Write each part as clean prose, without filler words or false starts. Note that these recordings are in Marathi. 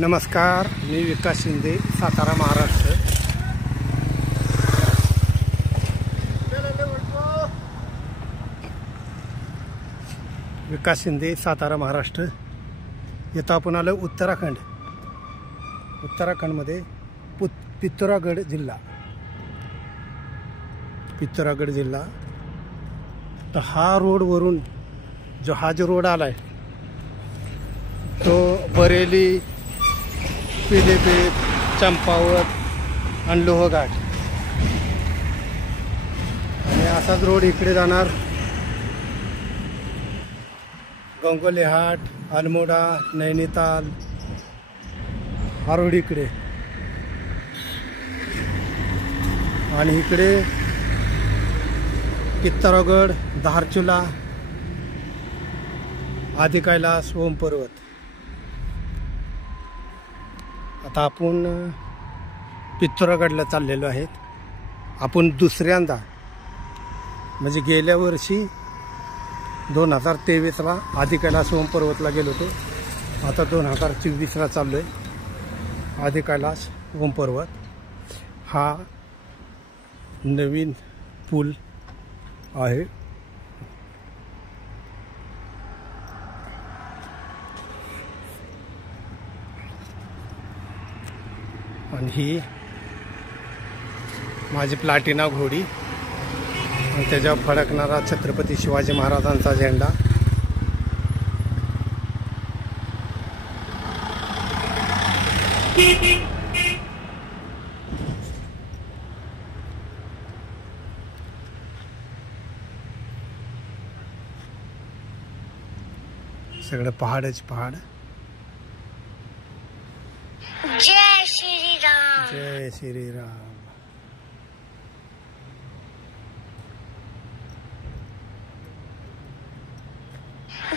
नमस्कार, मी विकास शिंदे, सातारा महाराष्ट्र। विकास शिंदे, सातारा महाराष्ट्र। येतो आपण आलो उत्तराखंड। उत्तराखंडमध्ये पित्तोरागड जिल्हा। तर हा रोडवरून जो रोड आलाय तो बरेली, पिलीभीत, चंपावत आणि लोहघाट, आणि असाच रोड इकडे जाणार गंगोलीहाट, अल्मोडा, नैनीताल, हा रोड इकडे, आणि इकडे पित्तोरागड, धारचुला, आदि कैलास, ओम पर्वत। आता आपण पित्तोरागडला चाललेलो आहेत। आपण दुसऱ्यांदा म्हणजे गेल्या वर्षी 2023ला आदि कैलास, ओम पर्वतला गेलो होतो। आता 2024ला चाललोय आदि कैलास, ओम पर्वत। हा नवीन पूल आहे। आणि ही माझी प्लाटिना घोडी, आणि त्याच्यावर फडकणारा छत्रपती शिवाजी महाराजांचा झेंडा। सगळं पहाडच पहाड। जय श्री राम। जय श्री राम।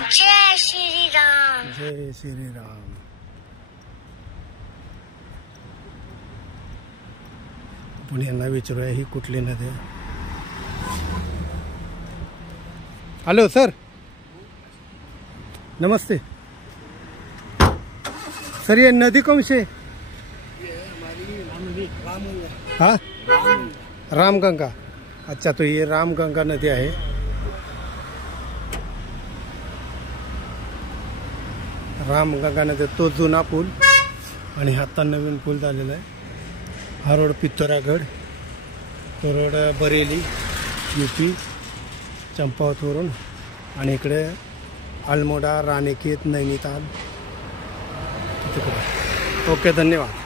जय श्री राम। जय श्री राम। आपण यांना विचारूया ही कुठली नदी आहे। हॅलो सर, नमस्ते सर, ये नदी कौन से? हाँ, रामगंगा। अच्छा, तो ये रामगंगा नदी आहे। रामगंगा नदी तो जुना पूल, आणि आता नवीन पूल झालेला आहे। हा रोड पित्तोरागड, तो रोड बरेली यूपी चंपावतवरून, आणि इकडे अल्मोडा, रानीखेत, नैनीताल तिकडे। ओके, धन्यवाद।